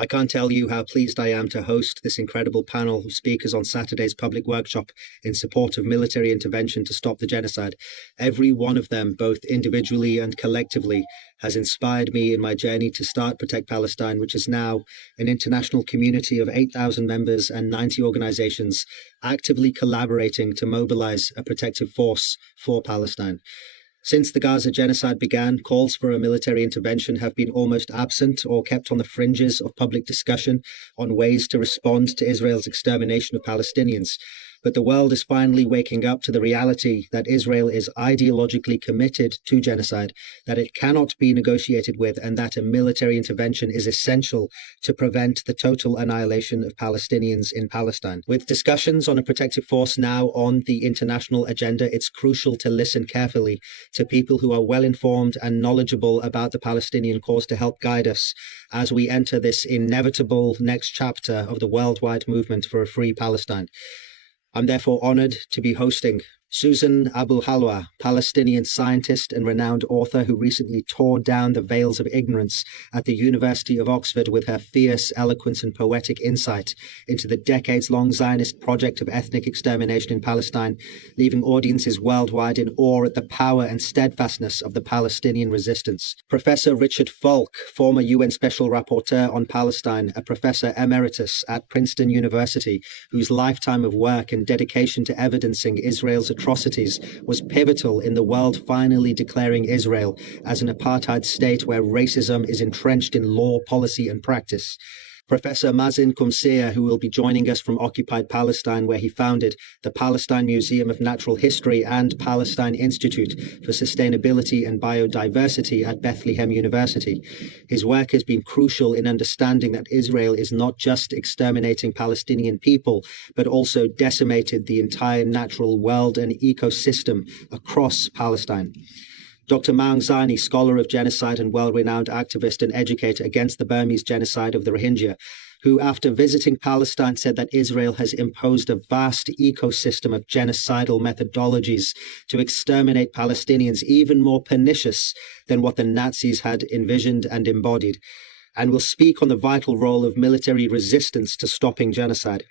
I can't tell you how pleased I am to host this incredible panel of speakers on Saturday's public workshop in support of military intervention to stop the genocide. Every one of them, both individually and collectively, has inspired me in my journey to start Protect Palestine, which is now an international community of 8,000 members and 90 organizations actively collaborating to mobilize a protective force for Palestine. Since the Gaza Genocide began, calls for a military intervention have been almost absent or kept on the fringes of public discussion on ways to respond to Israel's extermination of Palestinians. But the world is finally waking up to the reality that Israel is ideologically committed to genocide, that it cannot be negotiated with, and that a military intervention is essential to prevent the total annihilation of Palestinians in Palestine. With discussions on a protective force now on the international agenda, it's crucial to listen carefully to people who are well informed and knowledgeable about the Palestinian cause to help guide us as we enter this inevitable next chapter of the worldwide movement for a free Palestine. I'm therefore honored to be hosting Susan Abulhawa, Palestinian scientist and renowned author who recently tore down the veils of ignorance at the University of Oxford with her fierce eloquence and poetic insight into the decades-long Zionist project of ethnic extermination in Palestine, leaving audiences worldwide in awe at the power and steadfastness of the Palestinian resistance. Professor Richard Falk, former UN Special Rapporteur on Palestine, a professor emeritus at Princeton University, whose lifetime of work and dedication to evidencing Israel's atrocities was pivotal in the world finally declaring Israel as an apartheid state where racism is entrenched in law, policy, and practice. Professor Mazin Qumsiyeh, who will be joining us from occupied Palestine, where he founded the Palestine Museum of Natural History and Palestine Institute for Sustainability and Biodiversity at Bethlehem University. His work has been crucial in understanding that Israel is not just exterminating Palestinian people, but also decimated the entire natural world and ecosystem across Palestine. Dr. Maung, Zarni, scholar of genocide and well-renowned activist and educator against the Burmese genocide of the Rohingya, who, after visiting Palestine, said that Israel has imposed a vast ecosystem of genocidal methodologies to exterminate Palestinians, even more pernicious than what the Nazis had envisioned and embodied, and will speak on the vital role of military resistance to stopping genocide.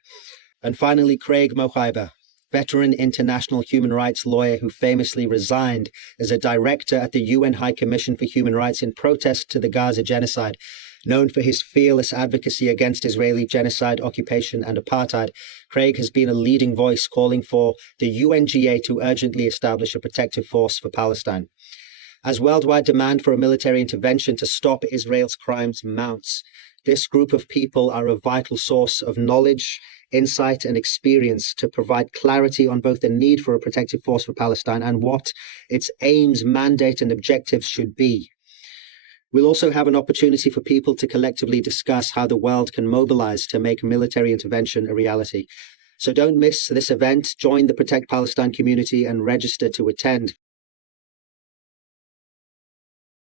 And finally, Craig Mokhiber, veteran international human rights lawyer who famously resigned as a director at the UN High Commission for Human Rights in protest to the Gaza genocide. Known for his fearless advocacy against Israeli genocide, occupation, and apartheid, Craig has been a leading voice calling for the UNGA to urgently establish a protective force for Palestine. As worldwide demand for a military intervention to stop Israel's crimes mounts, this group of people are a vital source of knowledge, insight, and experience to provide clarity on both the need for a protective force for Palestine and what its aims, mandate, and objectives should be. We'll also have an opportunity for people to collectively discuss how the world can mobilize to make military intervention a reality. So don't miss this event. Join the Protect Palestine community and register to attend.